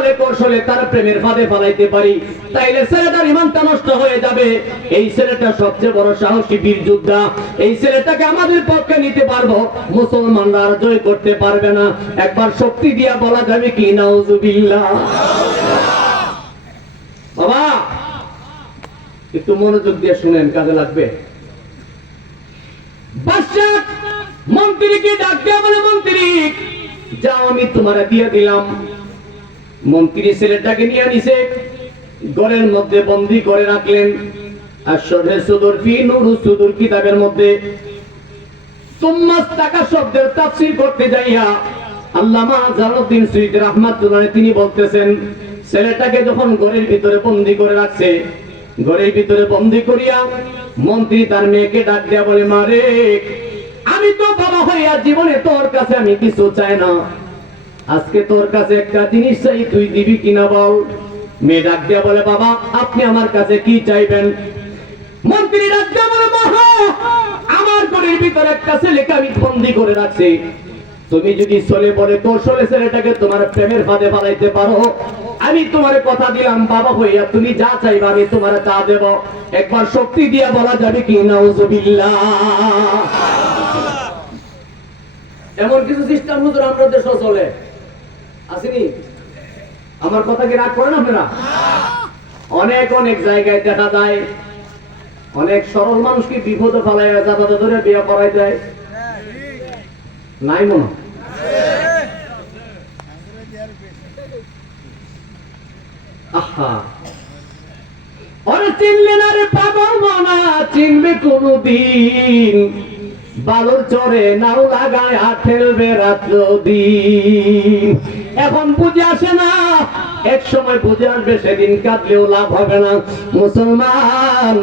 বলে কৌশলে তার প্রেমের ফাঁদে ফেলাইতে পারি, তাইলে ছেলেটার ঈমানটা নষ্ট হয়ে যাবে। এই ছেলেটা সবচেয়ে বড় সাহসী বীর যোদ্ধা, এই ছেলেটাকে আমাদের পক্ষে নিতে পারবো, মুসলমানরা আর জয় করতে পারবে না। একবার শক্তি দিয়া বলা যাবে কি নাউজুবিল্লাহ। বাবা একটু মনোযোগ দিয়ে শুনেন, কাজে লাগবে। বাদশা মন্ত্রীকে ডাক দিয়া বলে, মন্ত্রী যাও, আমি তোমারে দিয়ে দিলাম। মন্ত্রী ছেলেটাকে নিয়ে নিছে, ঘরের মধ্যে বন্দী করে রাখলেন। আশরে সুদুর ফি নুরুস সুদুর কিতাবের মধ্যে সুম্মাস টাকা শব্দের তাফসীর করতে যাইয়া আল্লামা জালালউদ্দিন সুয়ুতী রাহমাতুল্লাহ তিনি বলতেছেন, ছেলেটাকে যখন ঘরের ভিতরে বন্দী করে রাখছে, ঘরের ভিতরে বন্দী করিয়া মন্ত্রী তার মেয়েকে ডাক দিয়া বলে, মারে আমি তো বাবা হইয়া জীবনে তোর কাছে আমি কিছু চাই না, আজকে তোর কাছে একটা জিনিস চাই, তুই দিবি কিনা বল। মেয়ে ডাক দিয়া বলে, বাবা আপনি আমার কাছে কি চাইবেন? মন্ত্রী ডাক দিয়া বলে, মহা আমার ঘরের ভিতরে একটা ছেলেকে আমি বন্দী করে রাখছি, তুমি যদি চলে বলে কৌশলে ছেলেটাকে তোমার প্রেমের ফাঁদে ফেলাইতে পারো, আমি তোমার কথা দিলাম বাবা হইয়া তুমি যা চাইবা আমি তোমার তা দেব। একবার শক্তি দিয়া বলা যাবে কি নাউজুবিল্লাহ। এমন কিছু সিস্টেম হুজুর আমরা দেশে চলে আসেনি, আমার কথা কি রাগ করেন আপনারা? অনেক অনেক জায়গায় দেখা যায় অনেক সরল মানুষকে বিপদে ফেলায় জাদাতে ধরে বিয়ে করাই যায়, নাই মনে আহা ওরে চিনলে না রে পাগল মনা, চিনবে কোনদিন বালুর চরে নাও লাগায় ঠেলবে রাত্র দিন। এখন বুঝে আসে না, এক সময় বুঝে আসবে, সেদিন কাঁদলেও লাভ হবে না। মুসলমান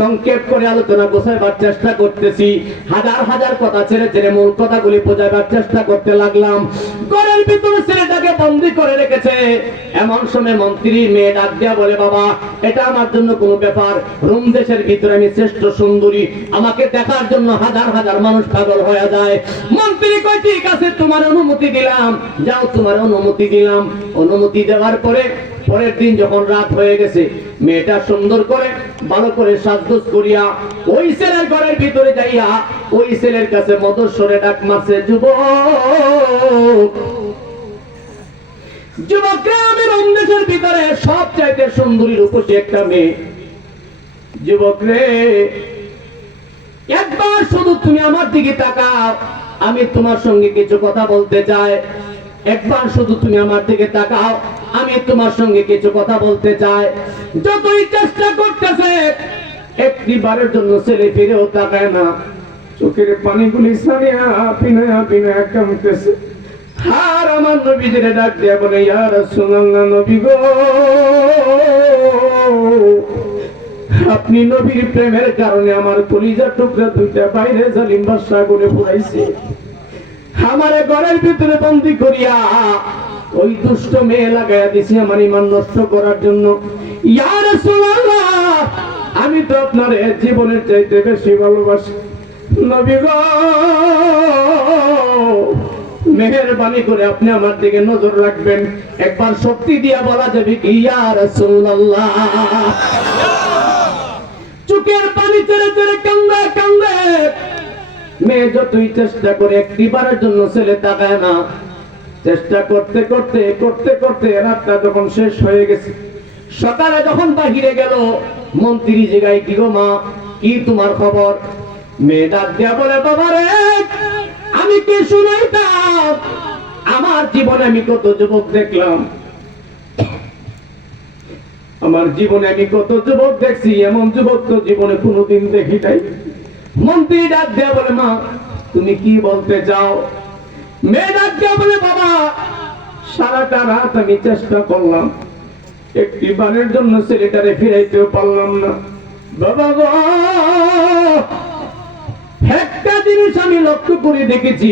সংক্ষেপ করে আলোচনা গোছাইবার চেষ্টা করতেছি, হাজার হাজার কথা ছেড়ে ছেড়ে মূল কথাগুলি বোঝাইবার চেষ্টা করতে লাগলাম। ঘরের ভিতরে ছেলেটাকে বন্দী করে রেখেছে, এমন সময় মন্ত্রী মেয়ে ডাক দিয়া বলে, বাবা এটা আমার জন্য কোনো ব্যাপার, রোম দেশের ভিতরে আমি শ্রেষ্ঠ সুন্দরী, আমাকে দেখার জন্য হাজার হাজার মানুষ পাগল হয়ে যায়। মন্ত্রী কয় ঠিক আছে তোমার অনুমতি দিলাম, যাও তোমার অনুমতি দিলাম। অনুমতি দেওয়ার পরে পরের দিন যখন রাত হয়ে গেছে, মেয়েটা সুন্দর করে ভালো করে সাজগোজ করিয়া ওই ছেলের ঘরের ভিতরে যাইয়া ওই ছেলের কাছে মধুস্বরে ডাক মারছে, যুবক যুবক গ্রামের দেশের ভিতরে সবচাইতে সুন্দরী রূপসী একটা মেয়ে, যুবক রে একবার শুধু তুমি আমার দিকে তাকাও, আমি তোমার সঙ্গে কিছু কথা বলতে চাই। একবার শুধু তুমি আমার দিকে তাকাও, আমি তোমার সঙ্গে কিছু কথা বলতে চাই। যতই চেষ্টা করতেছে একটি বারের জন্য ছেলে ফিরেও তাকায় না, চোখের পানিগুলি সারিয়া পিনায়া পিনায়া কাঁদতেছে। আর আমার নবীজির ডাক দিয়া বলে, ইয়া রাসূলুল্লাহ, নবী গো আপনি নবীর প্রেমের কারণে আমার কলিজার টুকরা দুইটা বাইরে জালিম বাদশা করে পুরাইছে, আমারে ঘরের ভিতরে বন্দী করিয়া ওই দুষ্ট মেয়ে লাগাইয়া দিছি আমার ঈমান নষ্ট করার জন্য। ইয়া রাসূলুল্লাহ আমি তো আপনার জীবনের চাইতে বেশি ভালোবাসি, নবী গো মেহেরবানি করে আপনি আমার দিকে নজর রাখবেন। একবার শক্তি দিয়া বলা যাবে কি ইয়া রাসূলুল্লাহ। চোখের পানি ছেড়ে ছেড়ে কান্দে কান্দে মেয়ে যতই চেষ্টা করে একটিবারের জন্য ছেলে তাকায় না। চেষ্টা করতে করতে করতে করতে রাতটা যখন শেষ হয়ে গেছে, সকালে যখন বাহিরে গেল, মন্ত্রী জিগায়, কি গো মা কি তোমার খবর? মেয়ে ডাক দিয়া বলে, বাবা রে আমি কি শুনাইতাম, আমার জীবনে আমি কত যুবক দেখলাম, আমার জীবনে আমি কত যুবক দেখছি, এমন যুবক তো জীবনে কোনোদিন দেখি নাই। মন্ত্রী ডাক দিয়া বলে, মা তুমি কি বলতে চাও? মেয়ে ডাক দিয়া বলে, বাবা সারাটা রাত আমি চেষ্টা করলাম, একটি বারের জন্য ছেলেটারে ফিরাইতেও পারলাম না। বাবা গো একটা জিনিস আমি লক্ষ্য করে দেখেছি,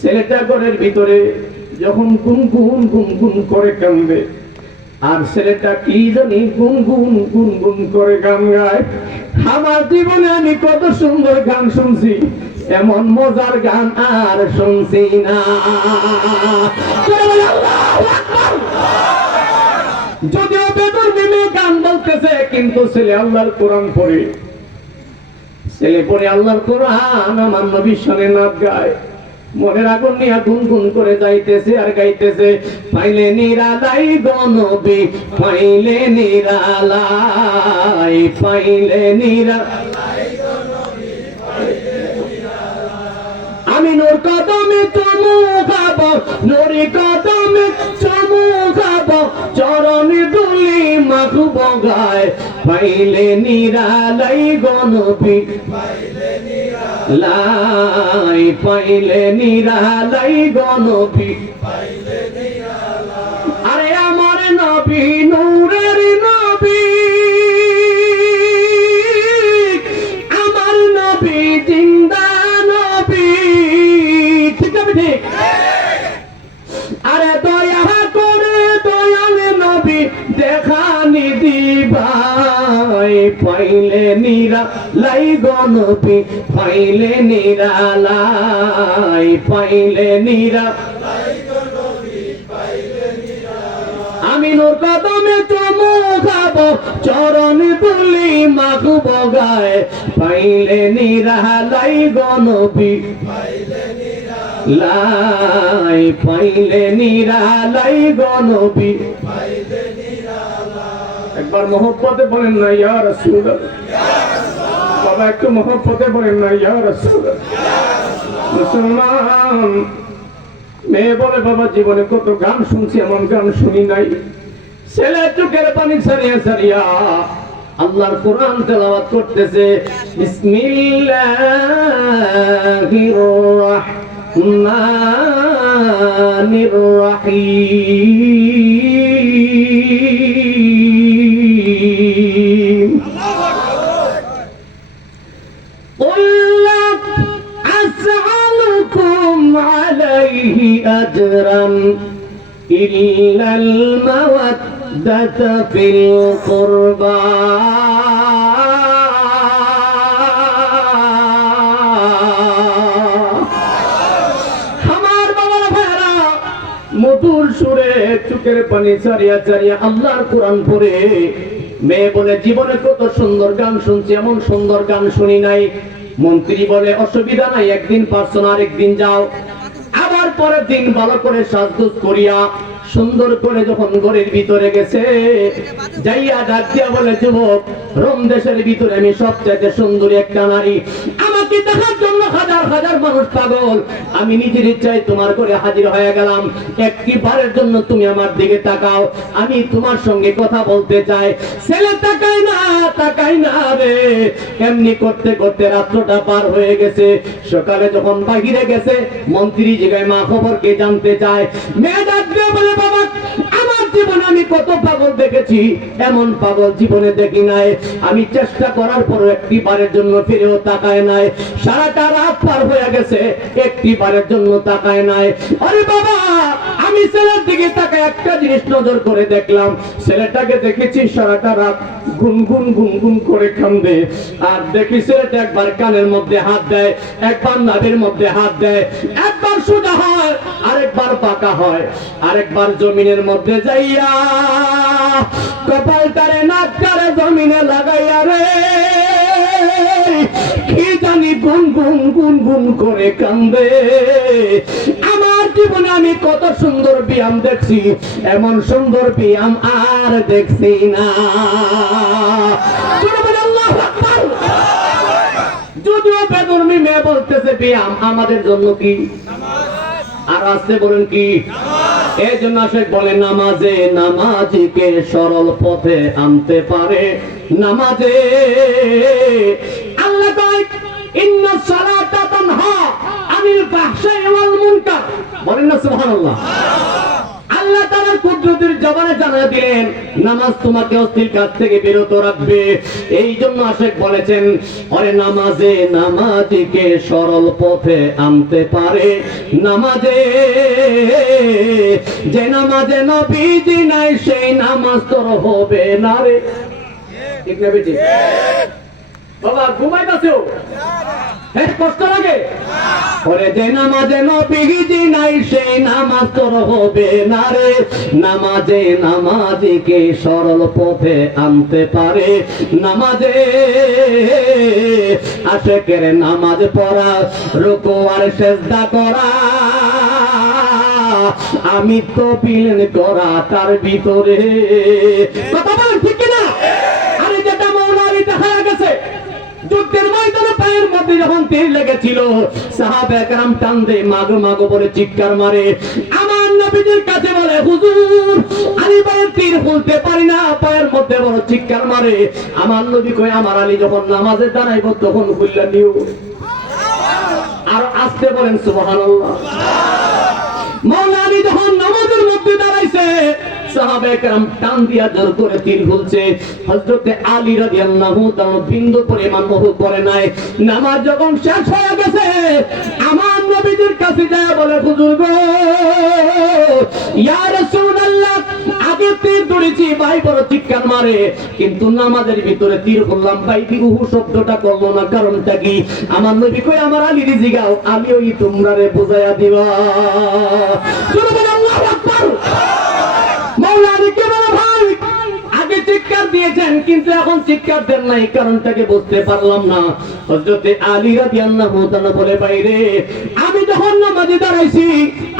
ছেলেটা ঘরের ভিতরে যখন গুনগুন গুনগুন করে কান্দে, আর ছেলেটা কি জানি গুনগুন গুনগুন করে গান গায়। আমার জীবনে আমি কত সুন্দর গান শুনছি, এমন মজার গান আর শুনছি না। আল্লাহু আকবার। যদিও বেদরদি মেয়ে গান বলতেছে, কিন্তু ছেলে আল্লাহর কোরআন পড়ে, ছেলে পড়ে আল্লাহর কোরআন, আমার নবীর সামনে নাচ গায়, মনের আগুন নিয়ে গুনগুন করে যাইতেছে আর গাইতেছে, পাইলে নিরালাই গো নবী, পাইলে নিরালাই, পাইলে নিরালাই, আমি নূর কদমে চুমু খাবো, নুরি কদমে চুমু খাবো, চরণে ধুলি মাখবো গায়, পাইলে নিরালাই গো নবী, পাইলে নিরালাই, পাইলে নিরালাই গো নবী, পাইলে নিরালাই। আরে আমার নবী নূরের নবী, আমার নবী জিন্দা নবী, ঠিক আছে ঠিক? আরে দয়া করে দয়াল নবী দেখানি দিবাই, পাইলে নিরালাই গো নবী, পাইলে নিরালাই, পাইলে নিরালাই গো নবী, পাইলে নিরালাই। আমি নূর কদমে চুমু খাবো, চরণে ধুলি মাখবো গায়, পাইলে নিরালাই গো নবী, পাইলে নিরালাই, পাইলে নিরালাই গো নবী, পাইলে নিরালাই। একবার মহব্বতে বলেন না ইয়া রাসূলুল্লাহ, বাবা একটু মহব্বতে বলেন না ইয়া রাসূলুল্লাহ। মুসলমান মেয়ে বলে, বাবা জীবনে কত গান শুনছি, এমন গান শুনি নাই। ছেলে চোখের পানি ছাড়িয়া ছাড়িয়া আল্লাহর কোরআন তেলাওয়াত করতেছে, বিসমিল্লাহির রাহমানির রাহিম। قل لا أسألكم عليه أجرا إلا المودة في القربى মধুর সুরে চোখের পানি ছাড়িয়া ছাড়িয়া আল্লাহর কোরআন পড়ে মেয়ে বলে, জীবনে কত সুন্দর গান শুনছি, এমন সুন্দর গান শুনি নাই। মন্ত্রী বলে, অসুবিধা নাই, একদিন পারছো না, আরেকদিন যাও। আবার পরের দিন ভালো করে সাজগোজ করিয়া সুন্দর করে যখন ঘরের ভিতরে গেছে, যাইয়া ডাক দিয়া বলে, যুবক, রোম দেশের ভিতরে আমি সবচেয়ে সুন্দরী একটা নারী, আমাকে দেখার জন্য হাজার হাজার মানুষ পাগল, আমি নিজের ইচ্ছায় তোমার করে হাজির হয়ে গেলাম, একটি বারের জন্য তুমি আমার দিকে তাকাও, আমি তোমার সঙ্গে কথা বলতে চাই। ছেলে তাকাই না রে। এমনি করতে করতে রাত্রটা পার হয়ে গেছে। সকালে যখন বাহিরে গেছে, মন্ত্রী জিগায়, মা খবর কে জানতে চায়। মেয়ে ডাক দিয়ে বলে, বাবা, আমার জীবনে আমি কত পাগল দেখেছি, এমন পাগল জীবনে দেখি নাই। আমি চেষ্টা করার পর একটি বারের জন্য ফিরেও তাকায় নাই। সারাটা রাত পার হয়ে গেছে, একটি বারের জন্য তাকায় নাই। আরে বাবা, আমি ছেলের দিকে তাকায় একটা জিনিস নজর করে দেখলাম, ছেলেটাকে দেখেছি সারাটা রাত গুনগুন গুনগুন করে কান্দে। আর দেখি ছেলেটা একবার কানের মধ্যে হাত দেয়, একবার নাভির মধ্যে হাত দেয়, একবার সোজা হয়, আরেকবার পাকা হয়, আরেকবার জমিনের মধ্যে যাইয়া কপালটারে নাকটারে জমিনে লাগাইয়া রে কি জানি গুনগুন গুনগুন করে কান্দে। আমার জীবনে আমি কত সুন্দর ব্যায়াম দেখছি, এমন সুন্দর ব্যায়াম আর দেখছি না। যদিও বেদরমি মেয়ে বলতেছে ব্যায়াম আমাদের জন্য কি, আর আসতে বলেন কি, এই জন্য আশেক বলে, নামাজে নামাজিকে সরল পথে আনতে পারে। নামাজে আল্লাহ কয়, ইন্নাস সালাতা তানহা আনিল ফাহশাই ওয়াল মুনকার। বলেন না সুবহানাল্লাহ। আল্লাহ তাআলার কুদরতের জবানে জানিয়ে দিলেন, নামাজ তোমাকে অশ্লীল কাজ থেকে বিরত রাখবে। এই জন্য আশেক বলেছেন, ওরে নামাজে নামাজিকে সরল পথে আনতে পারে। নামাজে যে নামাজে নবীজি নাই, সেই নামাজ তোর হবে না রে। ঠিক না বেটি? বাবা ঘুমাইতেছেও কষ্ট লাগে পরে যে নামাজে নবীজি নাই সেই নামাজ তোর হবে না রে নামাজে নামাজিকে সরল পথে আনতে পারে নামাজে আশেকের নামাজ পড়া রুকু আর সিজদা করা আমি তো পিলেন করা তার ভিতরে কথা বলেন ঠিক কিনা আরে যেটা মৌলানা দেখা গেছে যুদ্ধের ময়দানে পায়ের মধ্যে যখন তীর লেগেছিল সাহাবায়ে কেরাম টান দিয়ে মাগো মাগো বলে চিৎকার মারে আমার নবীজির কাছে বলে হুজুর আলী ভাইয়ের তীর খুলতে পারি না পায়ের মধ্যে বড় চিৎকার মারে আমার নবী কই আমার আলী যখন নামাজে দাঁড়াইব তখন খুললা নিও আর আস্তে বলেন সুবহানাল্লাহ মাওলানা আলী যখন নামাজের মধ্যে দাঁড়াইছে সাহাবায়ে কেরাম টান দিয়া জোর করে তীর খুলছে হযরতে আলী রাদিয়াল্লাহু তাআলা বিন্দু পরিমাণ ওহু করে নাই নামাজ যখন শেষ হয়ে গেছে আমার নবীজির কাছে যায় বলে হুজুর গো ইয়া রাসূলুল্লাহ আগে তীর ধরেছি ভাই বড় চিৎকার মারে কিন্তু নামাজের ভিতরে তীর খুললাম ভাই উহু শব্দটা করলো না কারণটা কি আমার নবী কই আমার আলীর জিগাও আমি ওই তোমরারে বুঝাইয়া দিবা সুবহানাল্লাহ আল্লাহু আকবার মাওলানা কে বলে ভাই আগে চিৎকার দিয়েছেন কিন্তু এখন চিৎকার দেন নাই কারণটাকে বুঝতে পারলাম না হযরতে আলী রাদিয়াল্লাহু তাআলা বলে বাইরে আমি যখন নামাজে দাঁড়াইছি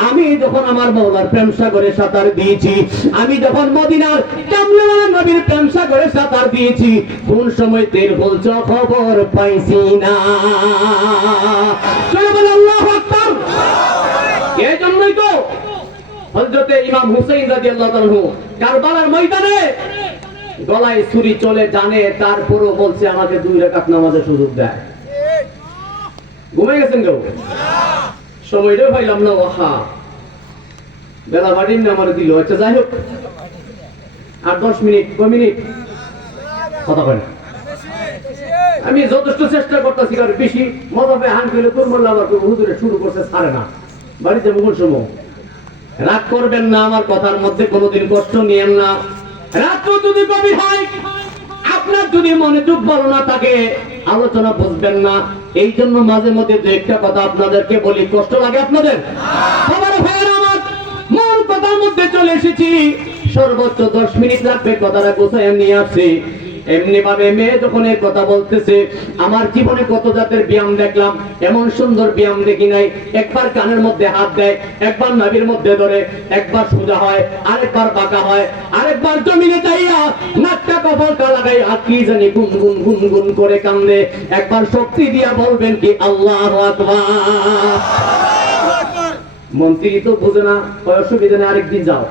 আমি যখন আমার মাওলার প্রেম সাগরে সাঁতার দিয়েছি আমি যখন মদিনার কামলিওয়ালা নবীর প্রেম সাগরে সাঁতার দিয়েছি কোন সময় তীর বলছ খবর পাইছি না চলো আল্লাহু আকবার এই জন্যই তো হযরতে ইমাম হুসাইন রাদিয়াল্লাহু তাআলা কারবালার ময়দানে গলায় ছুরি চলে জানে তারপরও বলছে আমাকে 2 রাকাত নামাজের সুযোগ দেয় ঘুমিয়ে গেছেন কেউ সময়টাও পাইলাম না ওহা বেলা বাড়ির না আমার দিল আচ্ছা যাই হোক আর 10 মিনিট কয় মিনিট কথা বলেন আমি যথেষ্ট চেষ্টা করতেছি আর বেশি মজা পেয়ে হান ফেলে কুরমুল্লাহ আবার হুজুরে শুরু করছে ছাড়ে না বাড়িতে মুঘল সময় রাগ করবেন না আমার কথার মধ্যে কোনোদিন কষ্ট নিয়েন না রাত্র যদি গভীর হয় আপনার যদি মনোযোগ ভালো না থাকে আলোচনা বুঝবেন না এই জন্য মাঝে মধ্যে দু একটা কথা আপনাদেরকে বলি কষ্ট লাগে আপনাদের আমার ভাইয়ের আমার মূল কথার মধ্যে চলে এসেছি সর্বোচ্চ 10 মিনিট লাগবে কথাটা গোছায় নিয়ে আসছি এমনি ভাবে মেয়ে যখন এই কথা বলতেছে আমার জীবনে কত জাতের ব্যায়াম দেখলাম এমন সুন্দর ব্যায়াম দেখি নাই একবার কানের মধ্যে হাত দেয় একবার নাভির মধ্যে ধরে একবার সোজা হয় আরেকবার বাঁকা হয় আরেকবার জমিনে যাইয়া নাকটা কপালটা লাগাই আর কি জানি গুনগুন গুনগুন করে কান্দে একবার শক্তি দিয়া বলবেন কি আল্লাহু আকবার মন্ত্রী তো বুঝে না অসুবিধা নেই আরেকদিন যাও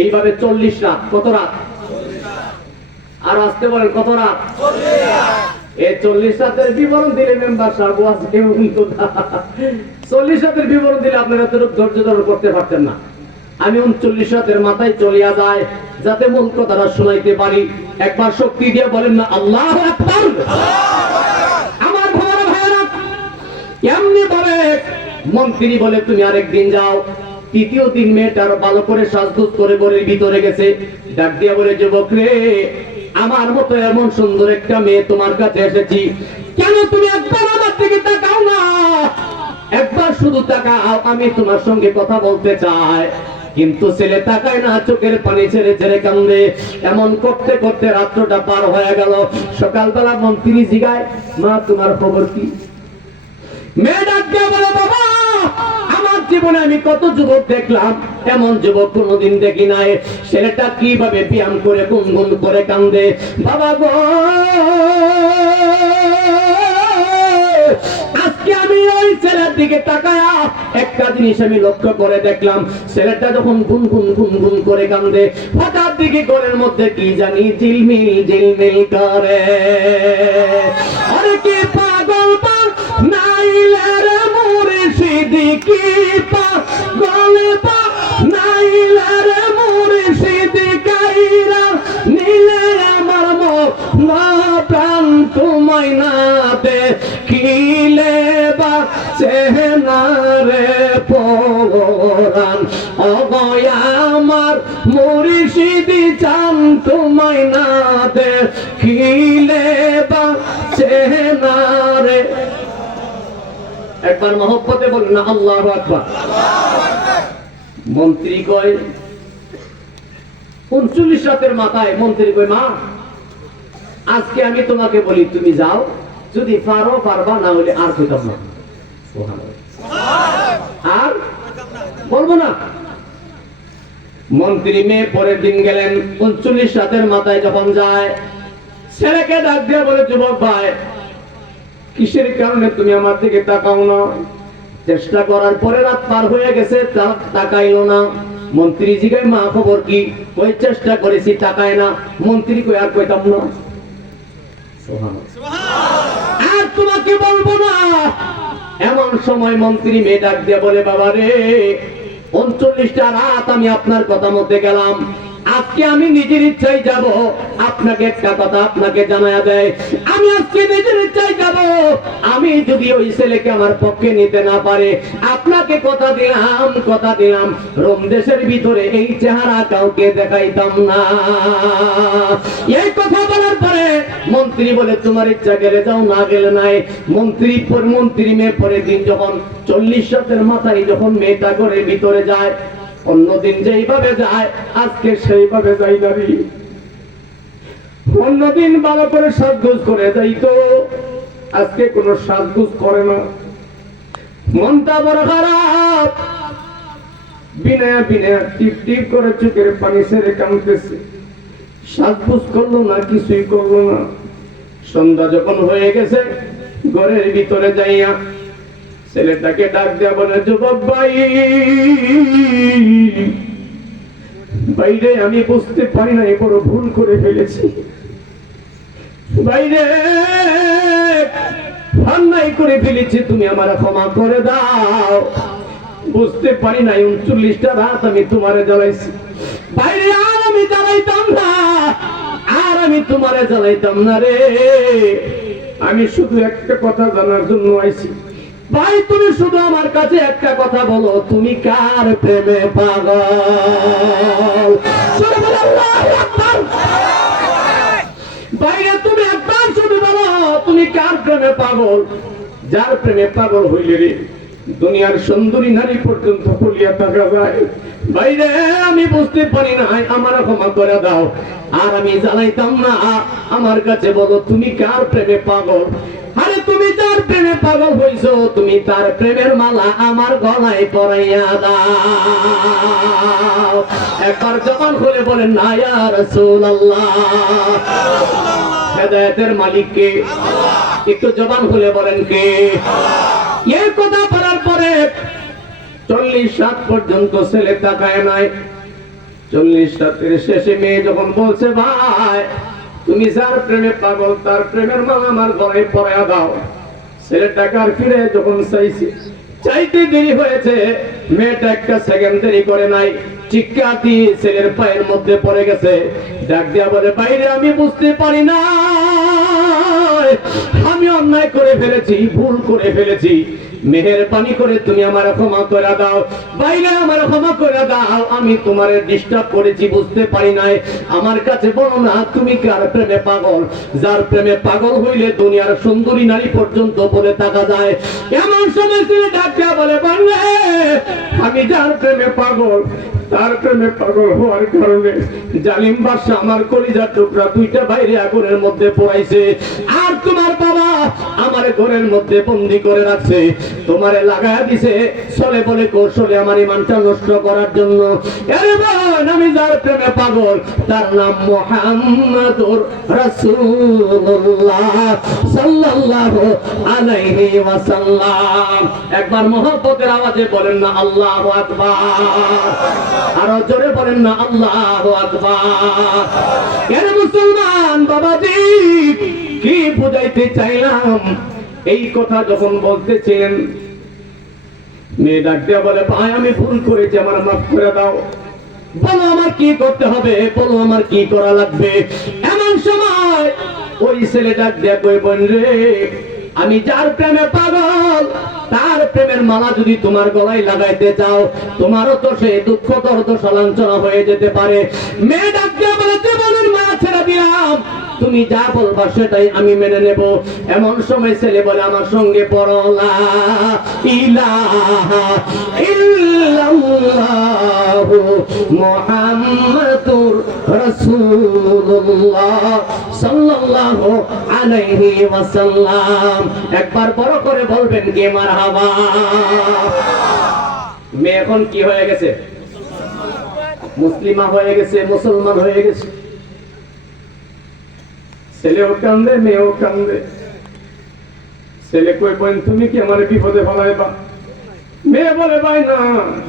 এইভাবে 40 রাত কত রাত আর আসতে বলেন কত রাত এই 40 রাতের বিবরণ দিলে মেম্বার সাহেব আজকে 40 রাতের বিবরণ দিলে আপনারা তো ধৈর্য ধারণ করতে পারতেন না আমি 39 রাতের মাথায় চলিয়া যায় যাতে মূল কথাটা শোনাইতে পারি একবার শক্তি দিয়ে বলেন না আল্লাহু আকবার আমার ভাইরা এমনি ভাবে মন্ত্রী বলে তুমি আরেকদিন যাও তৃতীয় দিন মেয়েটার ভালো করে সাজগোজ করে ঘরের ভিতরে গেছে ডাক দিয়া বলে যুবক রে আমার মতো এমন সুন্দর একটা মেয়ে তোমার কাছে এসেছি কেন তুমি একবার আমার দিকে তাকাও না একবার শুধু তাকাও আমি তোমার সঙ্গে কথা বলতে চাই কিন্তু ছেলে তাকায় না চোখের পানি ছেড়ে ছেড়ে কান্দে এমন করতে করতে রাত্রটা পার হয়ে গেল সকালবেলা মন্ত্রী জিগায় মা তোমার খবর কি মেয়ে ডাক দিয়া বলে বাবা আমার জীবনে আমি কত যুবক দেখলাম এমন যুবক কোনোদিন দেখি নাই ছেলেটা কিভাবে ব্যায়াম করে গুনগুন করে কান্দে বাবা গো আজকে আমি ওই ছেলের দিকে তাকায়া একটা জিনিস আমি লক্ষ্য করে দেখলাম ছেলেটা যখন গুনগুন গুনগুন করে কান্দে হঠাৎ দিকে ঘরের মধ্যে কি জানি ঝিলমিল ঝিলমিল করে আরে কি পাগল পার নাইলে রে মুর্শিদ কি পাগল পার নাইলে রে মুর্শিদ কাইরা নীলে আমার মন প্রাণ তোমায় না দেখিলে বা চেনা রে পরাণ অগয়া আমার মুর্শিদ চান তোমায় না দেখিলে বা একবার মহব্বতে বলেন না আল্লাহু আকবার। মন্ত্রী কয় 39 রাতের মাথায় মন্ত্রী কয় মা আজকে আমি তোমাকে বলি তুমি যাও, যদি পারো পারবা, না হলে আর কইতাম না, আর বলবো না। মন্ত্রী মেয়ে পরের দিন গেলেন। 39 রাতের মাথায় যখন যায়, ছেলেকে ডাক দিয়ে বলে যুবক ভাই কিসের কারণে তুমি আমার দিকে তাকাও না? চেষ্টা করার পরে রাত পার হয়ে গেছে, তাকাইলো না। মন্ত্রী জিজ্ঞাসা মা খবর কি? ওই চেষ্টা করেছি তাকায় না। মন্ত্রী কই আর কইতাম না, আর তোমাকে বলবো না। এমন সময় মন্ত্রী মেয়ে ডাক দিয়ে বলে বাবা রে 39টা রাত আমি আপনার কথা মধ্যে গেলাম, আজকে আমি নিজের ইচ্ছায় যাব। আপনাকে একটা কথা আপনাকে জানায়া দেয়, আমি আজকে নিজের ইচ্ছায় যাব। আমি যদি ওই ছেলেকে আমার পক্ষে নিতে না পারে, আপনাকে কথা দিলাম রোম দেশের ভিতরে এই চেহারা কাউকে দেখাইতাম না। এই কথা বলার পরে মন্ত্রী বলে তোমার ইচ্ছা গেলে যাও, না গেলে নাই। মন্ত্রী মেয়ে পরের দিন যখন 40 রাতের মাথায় যখন মেয়েটা ঘরের ভিতরে যায়, অন্যদিন যেইভাবে যায় আজকে সেইভাবে যাই নারী। অন্যদিন ভালো করে সাজগোজ করে যাইতো, আজকে কোনো সাজগোজ করে না। মনটা বড় খারাপ, বিনয়া টিপ টিপ করে চোখের পানি ছেড়ে কাঁদতেছে। সাজগোজ করলো না, কিছুই করলো না। সন্ধ্যা যখন হয়ে গেছে, ঘরের ভিতরে যাইয়া ছেলেটাকে ডাক দেয়া বলে যুবক ভাই, বাইরে আমি বুঝতে পারি না, বড় ভুল করে ফেলেছি। বাইরে অন্যায় করে ফেলেছি, তুমি আমার ক্ষমা করে দাও। বুঝতে পারি না 39টা রাত আমি তোমারে জ্বালাইছি। বাইরে আর আমি জ্বালাইতাম না, আর আমি তোমারে জ্বালাইতাম না রে। আমি শুধু একটা কথা জানার জন্য আইছি। ভাই তুমি শুধু আমার কাছে একটা কথা বলো, তুমি কার প্রেমে পাগল? ভাইয়া তুমি একবার শুধু বলো, তুমি কার প্রেমে পাগল? যার প্রেমে পাগল হইলে রে দুনিয়ার সুন্দরী নারী পর্যন্ত ফুলিয়া থাকা যায়। বাইরে আমি বুঝতে পারি না, আমার ক্ষমা করে দাও, আর আমি জানাইতাম না। আমার কাছে বলো তুমি কার প্রেমে পাগল? আরে তুমি তার প্রেমে পাগল হইছো, তুমি তার প্রেমের মালা আমার গলায় পরাইয়া দাও। একবার জবান খুলে বলেন না ইয়া রাসূলুল্লাহ। হেদায়েতের মালিক কে? একটু জবান খুলে বলেন কে? এই কথা বলার পরে 40 রাত পর্যন্ত ছেলে তাকায় নাই। 40 রাতের শেষে মেয়ে যখন বলছে ভাই তুমি যার প্রেমে পাগল তার প্রেমের মালা আমার গলায় পরাইয়া দাও, ছেলেটাকে আর ফিরে যখন চাইতে দেরি হয়েছে, মেয়েটা একটা সেকেন্ড দেরি করে নাই, চিৎকারটি ছেলের পায়ের মধ্যে পড়ে গেছে। ডাক দিয়া বলে বাইরে আমি বুঝতে পারি না, আমি অন্যায় করে ফেলেছি, ভুল করে ফেলেছি, মেহেরবানি করে তুমি আমার ক্ষমা করে দাও। বাইরে আমার ক্ষমা করে দাও, আমি তোমার ডিস্টার্ব করেছি, বুঝতে পারি নাই। আমার কাছে বলো না তুমি কার প্রেমে পাগল? যার প্রেমে পাগল হইলে দুনিয়ার সুন্দরী নারী পর্যন্ত বলে থাকা যায়। এমন সময় তুমি ডাক দিয়া বলে বলবে আমি যার প্রেমে পাগল, তার প্রেমে পাগল হওয়ার কারণে জালিম বাদশা আমার কলিজার টুকরা দুইটা বাইরে আগুনের মধ্যে পোড়াইছে, আর তোমার বাবা আমার ঘরের মধ্যে বন্দি করে রাখছে, তোমারে লাগায়া দিছে চলে বলে কৌশলে আমার ইমানটা নষ্ট করার জন্য। আরে বোন আমি যার প্রেমে পাগল তার নাম মুহাম্মাদুর রাসূলুল্লাহ সাল্লাল্লাহু আলাইহি ওয়াসাল্লাম। একবার মহব্বতের আওয়াজে বলেন না আল্লাহু আকবার, আরো জোরে বলেন না আল্লাহু আকবার। এর মুসলমান বাবাজি কি বুঝাইতে চাইলাম, এই কথা যখন বলতেছেন মেয়ে ডাক দিয়া বলে ভাই আমি ভুল করেছি, আমার মাফ করে দাও, বলো আমার কি করতে হবে, বলো আমার কি করা লাগবে। এমন সময় ওই ছেলে ডাক দিয়া কই বোন রে আমি যার প্রেমে পাগল তার প্রেমের মালা যদি তোমার গলায় লাগাইতে চাও, তোমারও তো সে দুঃখ দর্দ লাঞ্ছনা হয়ে যেতে পারে। মেয়ে ডাক দিয়া বলে জীবনের মায়া ছেড়ে দিলাম, তুমি যা বলবা সেটাই আমি মেনে নেব। এমন সময় ছেলে বলে আমার সঙ্গে পড়ো লা ইলাহা ইল্লাল্লাহু মুহাম্মাদুর রাসূলুল্লাহ সাল্লাল্লাহু আলাইহি ওয়াসাল্লাম। একবার বড় করে বলবেন কে মারহাবা। মেয়ে এখন কি হয়ে গেছে? মুসলিমা হয়ে গেছে, মুসলমান হয়ে গেছে। ছেলেও কান্দে, মেয়েও কান্দে। ছেলে কই বোন তুমি কি আমার বিপদে ফেলাইবা? মেয়ে বলে ভাই না,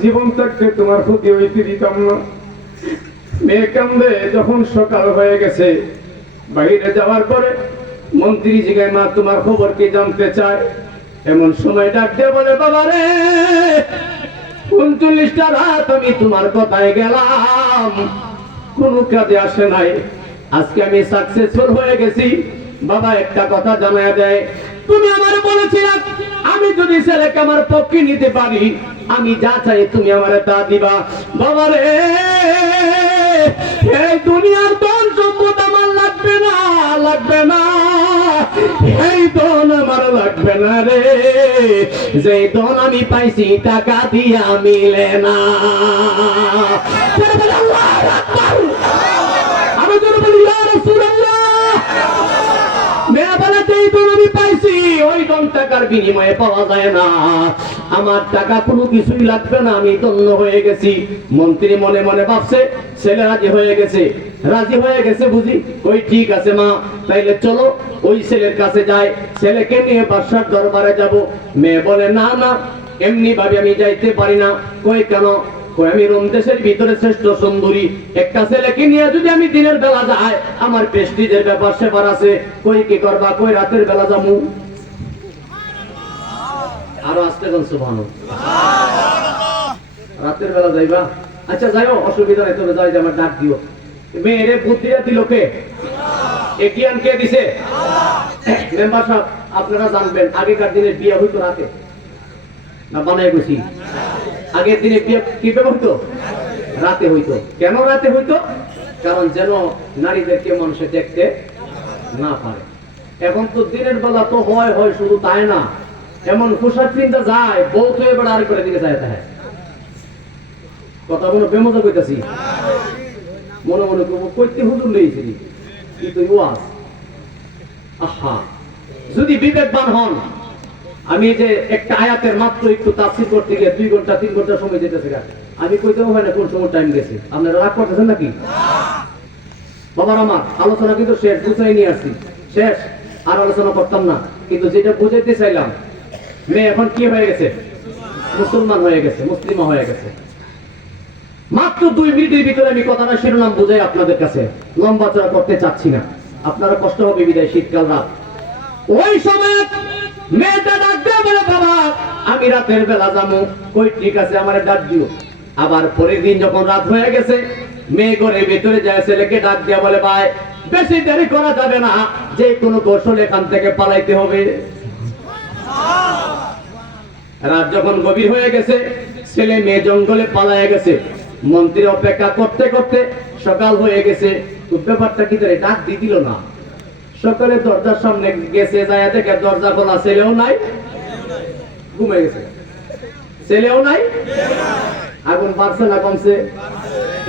জীবন থাকতে তোমার ক্ষতি হইতে দিতাম না। মেয়ে কান্দে। যখন সকাল হয়ে গেছে, বাইরে যাওয়ার পরে মন্ত্রী জিগায় মা তোমার খবর কি জানতে চায়। এমন সময় ডাক দিয়ে বলে বাবা রে, 39টা রাত আমি তোমার কথায় গেলাম, কোন কাজে আসে নাই। আজকে আমি সাকসেসফুল হয়ে গেছি। বাবা একটা কথা জানায় দেয়, তুমি আমার বলেছিলে আমি যদি ছেলেকে আমার পক্ষে নিতে পারি আমি যা চাই তুমি আমার তা দিবা। বাবা রে, এই দুনিয়ার ধন সম্পদ আমার লাগবে না, লাগবে না, এই ধন আমার লাগবে না রে। যে ধন আমি পাইছি টাকা দিয়া মিলে না। আল্লাহু আকবার। আমি জোরে বলি ইয়া রাসূলুল্লাহ। মেয়ে বলে এই ধন আমি পাইছি, ওই ধন টাকার বিনিময়ে পাওয়া যায় না। আমার টাকা কোনো কিছুই লাগবে না, আমি ধন্য হয়ে গেছি। মন্ত্রী মনে মনে ভাবছে ছেলে রাজি হয়ে গেছে, রাজি হয়ে গেছে বুঝি। ওই ঠিক আছে মা, তাইলে চলো ওই ছেলের কাছে যাই, ছেলেকে নিয়ে বাদশার দরবারে যাব। মেয়ে বলে না না, এমনি ভাবে আমি যাইতে পারি না। কই কেন? আমি রোম দেশের ভিতরে শ্রেষ্ঠ সুন্দরী একটা ছেলেকে নিয়ে যদি আমি দিনের বেলা যাই আমার প্রেস্টিজের ব্যাপার সেবার আছে। কই কি করবা? কই রাতের বেলা যাবো। আরো আসতে কোন সুবহানাল্লাহ। রাতের বেলা যাইবা? আচ্ছা যাইও, অসুবিধা নেই, তবে যাই, আমার ডাক দিও। মেয়েরে বুদ্ধিটা দিল কে? এগিয়ান কে দিছে? মেম্বার সাহেব আপনারা জানবেন আগেকার দিনে বিয়ে হইতো রাতে না বানায় গেছি? আগের দিনে বিয়ে কি হইতো? রাতে হইতো। কেন রাতে হইতো? কারণ যেন নারীদেরকে মানুষে দেখতে না পারে। এখন তো দিনের বেলা তো হয় হয়, শুধু তাই না, এমন পোশাক চিন্তা যায় বউ তো এবার আর করে দিকে যায়। তাই কথা বলো বেমজা কইতাছি, মনে মনে করবো কইতে হুজুর লইছি কিন্তু ওয়াজ। আহা, যদি বিবেকবান হন, আমি যে একটা আয়াতের মাত্র একটু তাফসীর করতে গিয়ে 2 ঘন্টা 3 ঘন্টা সময় যেতেছে, আমি কইতে হয় না কোন সময় টাইম গেছে। আপনারা রাগ করতেছেন নাকি? বাবার আমার আলোচনা কিন্তু শেষ, বুঝাই নিয়ে আসছি, শেষ, আর আলোচনা করতাম না। কিন্তু যেটা বুঝাইতে চাইলাম, মেয়ে এখন কি হয়ে গেছে? মুসলমান হয়ে গেছে, মুসলিমা হয়ে গেছে। মাত্র 2 মিনিটের ভিতরে আমি কথাটা শিরোনাম বুঝাই আপনাদের কাছে, লম্বা চড়া করতে চাচ্ছি না, আপনারা কষ্ট হবে বিদায়, শীতকাল রাত। ওই সময় মেয়েটা ডাক দিয়ে বলে বাবা আমি রাতের বেলা যাবো। কই ঠিক আছে, আমার ডাক দিও। আবার পরের দিন যখন রাত হয়ে গেছে, মেয়ে ঘরের ভিতরে যায়, ছেলেকে ডাক দিয়ে বলে ভাই বেশি দেরি করা যাবে না, যে কোনো কৌশল এখান থেকে পালাইতে হবে। রাত যখন গভীর হয়ে গেছে, ছেলে মেয়ে জঙ্গলে পালায় গেছে। মন্ত্রী অপেক্ষা করতে করতে সকাল হয়ে গেছে। ব্যাপারটা কি তারে ডাক দিল না। সকালে দরজার সামনে গেছে, যায় দেখে দরজা খোলা, ছেলেও নাই, ঘুমে গেছে, ছেলেও নাই। আগুন বাড়ছে না কমছে?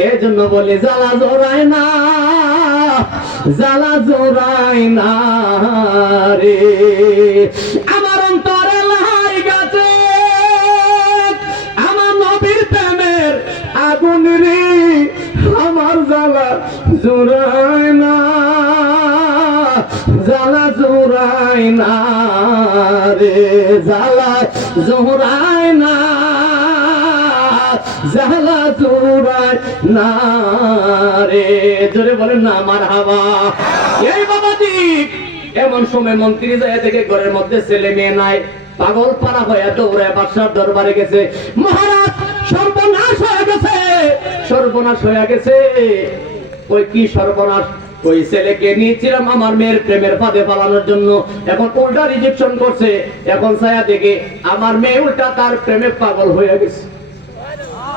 এই জন্য বলি জ্বালা জোড়ায় না, জ্বালা জোড়ায় না রে আমার অন্তরে লাই গেছে, আমার নবীর প্রেমের আগুন রে, আমার জ্বালা জোড়ায় না, জ্বালা জোড়ায় না রে, জ্বালা জোড়ায় না, জ্বালা জোড়ায় না রে। জোরে বলেন না মারহাবা। এই বাবা দিক এমন সময় মন্ত্রী যায় থেকে ঘরের মধ্যে ছেলে মেয়ে নাই, পাগল পাড়া হয়ে দৌড়ায় বাদশার দরবারে গেছে। মহারাজ সর্বনাশ হয়ে গেছে, সর্বনাশ হয়ে গেছে। ওই কি সর্বনাশ? ওই ছেলেকে নিয়েছিলাম আমার মেয়ের প্রেমের ফাঁদে পালানোর জন্য, এখন উল্টা রিজেকশন করছে। এখন ছায়া দেখে আমার মেয়ে উল্টা তার প্রেমে পাগল হয়ে গেছে।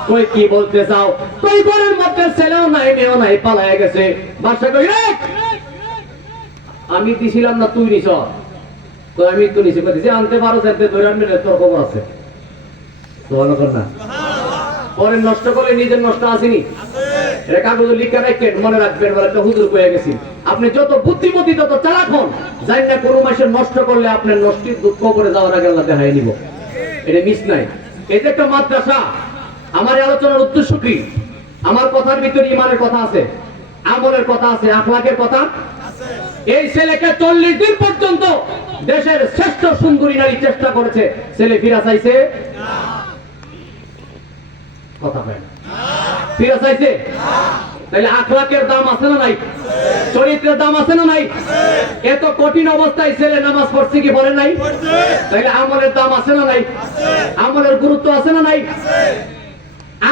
কই কি বলতে চাও? কই ঘরের মধ্যে ছেলেও নাই মেয়েও নাই, পালায় গেছে। বাদশা কই রে আমি দিছিলাম না তুই নিছ? তো আমি তো নিছি, যে আনতে পারো যাতে ধরে আনবে না, তোর খবর আছে। সুবহানাল্লাহ না? পরে নষ্ট করলে নিজের নষ্ট আসেনি। এটা কাগজে লিখে রাখেন, মনে রাখবেন, বলে একটা হুজুর কয়ে গেছি। আপনি যত বুদ্ধিমতী তত চালাক হন, জানি না কোনো মাসে নষ্ট করলে আপনার নষ্টের দুঃখ করে যাওয়ার আগে আল্লাহ দেখাই নিব। এটা মিস নাই। এটা একটা মাদ্রাসা। আমার এই আলোচনার উদ্দেশ্য কি? আমার কথার ভিতরে ইমানের কথা আছে, আমলের কথা আছে, আখলাকের কথা আছে। এই ছেলেকে 40 দিন পর্যন্ত দেশের শ্রেষ্ঠ সুন্দরী নারী চেষ্টা করেছে, ছেলে ফিরা চাইছে না। কথা হয় না, ফিরা চাইছে না। তাহলে আখলাকের দাম আছে না নাই? চরিত্রের দাম আছে না নাই? এত কঠিন অবস্থায় ছেলে নামাজ পড়ছে কি পড়ে নাই? তাহলে আমলের দাম আছে না নাই? আমলের গুরুত্ব আছে না নাই?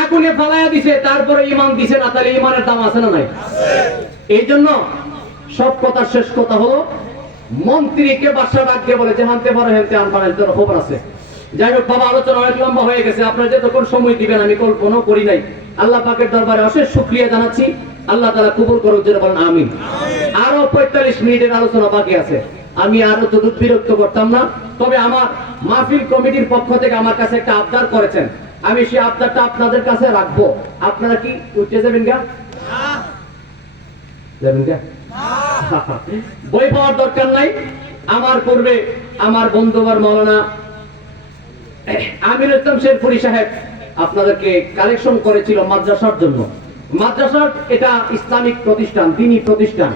আগুনে ফালাইয়া দিছে, তারপরে ইমান দিছে না, তাহলে ইমানের দাম আছে না নাই? এই জন্য সব কথার শেষ কথা হলো, মন্ত্রীকে বাদশা ডাক দিয়ে বলে যে হানতে পারো হেনতে আনপানের জন্য খবর আছে। যাই হোক বাবা, আলোচনা অনেক লম্বা হয়ে গেছে, আপনারা যতক্ষণ সময় দিবেন আমি কল্পনাও করি নাই। আল্লাহ পাকের দরবারে অশেষ শুকরিয়া জানাচ্ছি। আল্লাহ তাআলা কবুল করুক, যেন বলেন আমিন। আরো 45 মিনিটের আলোচনা বাকি আছে, আমি আরো তো বিরক্ত করতাম না। তবে আমার মাহফিল কমিটির পক্ষ থেকে আমার কাছে একটা আবদার করেছেন, আমি সেই আবদারটা আপনাদের কাছে রাখবো। আপনারা কি উঠে যাবেন গা? যাবেন গা? বই পাওয়ার দরকার নাই। আমার পূর্বে আমার বন্ধু মাওলানা আমির ইসলাম শেরপুরি সাহেব আপনাদেরকে কালেকশন করেছিল মাদ্রাসার জন্য। মাদ্রাসা এটা ইসলামিক প্রতিষ্ঠান, দ্বীনি প্রতিষ্ঠান।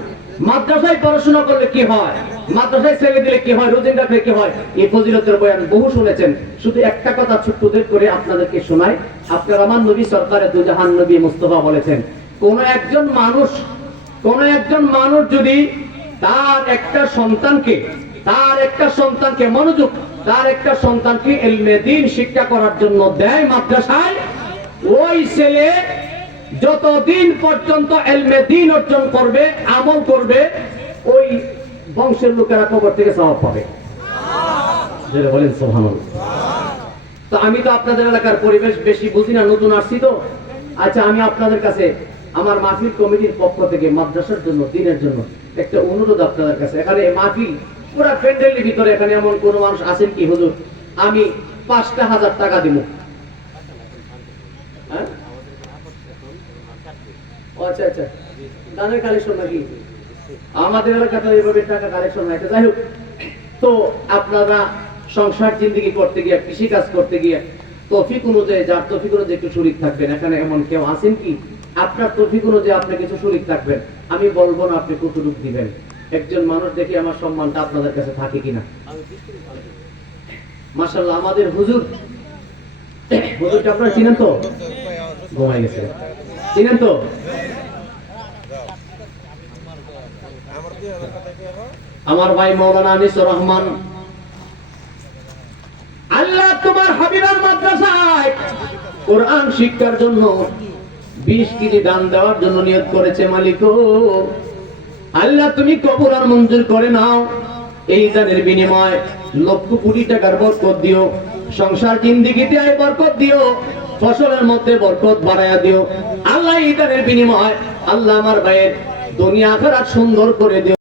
মাদ্রাসায় পড়াশোনা করলে কি হয়, মাদ্রাসায় ছেলে দিলে কি হয়, রোজা রাখলে কি হয়, এই ফজিলতের বয়ান বহু শুনেছেন। শুধু একটা কথা ছোট্ট করে আপনাদেরকে শোনাই। আপনার আমার নবী সরকারে দু জাহান নবী মুস্তাফা বলেছেন, কোন একজন মানুষ যদি তার একটা সন্তানকে মনোযোগ, তার একটা সন্তানকে ইলমে দ্বীন শিক্ষা করার জন্য দেয় মাদ্রাসায়, ওই ছেলে যতদিন পর্যন্ত ইলমে দ্বীন অর্জন করবে, আমল করবে, ওই বংশের লোকেরা কবর থেকে সওয়াব পাবে। যেটা বলেন সুবহানাল্লাহ। তো আমি তো আপনাদের এলাকার পরিবেশ বেশি বুঝি না, নতুন আসছি তো। আচ্ছা, আমি আপনাদের কাছে আমার মাহফিল কমিটির পক্ষ থেকে মাদ্রাসার জন্য, দ্বীনের জন্য একটা অনুরোধ আপনাদের কাছে। এখানে মাহফিল পুরা প্যান্ডেলের ভিতরে এখানে এমন কোন মানুষ আছেন কি হুজুর আমি 5,000 টাকা দিব? হ্যাঁ, আচ্ছা আচ্ছা, দানের কালেকশন নাকি? আমাদের এলাকাতে এইভাবে টাকা কালেকশন হয়। যাই হোক, তো আপনারা সংসার জিন্দেগি করতে গিয়ে, কৃষি কাজ করতে গিয়ে তৌফিক অনুযায়ী, যার তৌফিক অনুযায়ী একটু শরীক থাকবেন। এখানে এমন কেউ আছেন কি আপনার তৌফিক অনুযায়ী আপনি কিছু শরীক থাকবেন? আমি বলবো না আপনি কতটুকু দিবেন। একজন মানুষ দেখি আমার সম্মানটা আপনাদের কাছে থাকে কিনা। মাশাআল্লাহ, আমাদের হুজুরকে আপনারা চিনেন তো? ঘুমাই গেছে, চিনেন তো? আমার ভাই মাওলানা আনিসুর রহমান। আল্লাহ তোমার হাবিবের মাদ্রাসায় কোরআন শিক্ষার জন্য 20 কেজি দান দেওয়ার জন্য নিয়ত করেছে। মালিক আল্লাহ তুমি কবুল আর মঞ্জুর করে নাও। এই দানের বিনিময়ে লক্ষ কোটি টাকার বরকত দিও, সংসার জিন্দেগিতে আয় বরকত দিও, ফসলের মধ্যে বরকত বাড়ায়া দিও। আল্লাহ এই দানের বিনিময়ে আল্লাহ আমার ভাইয়ের দুনিয়া আখিরাত সুন্দর করে দিও।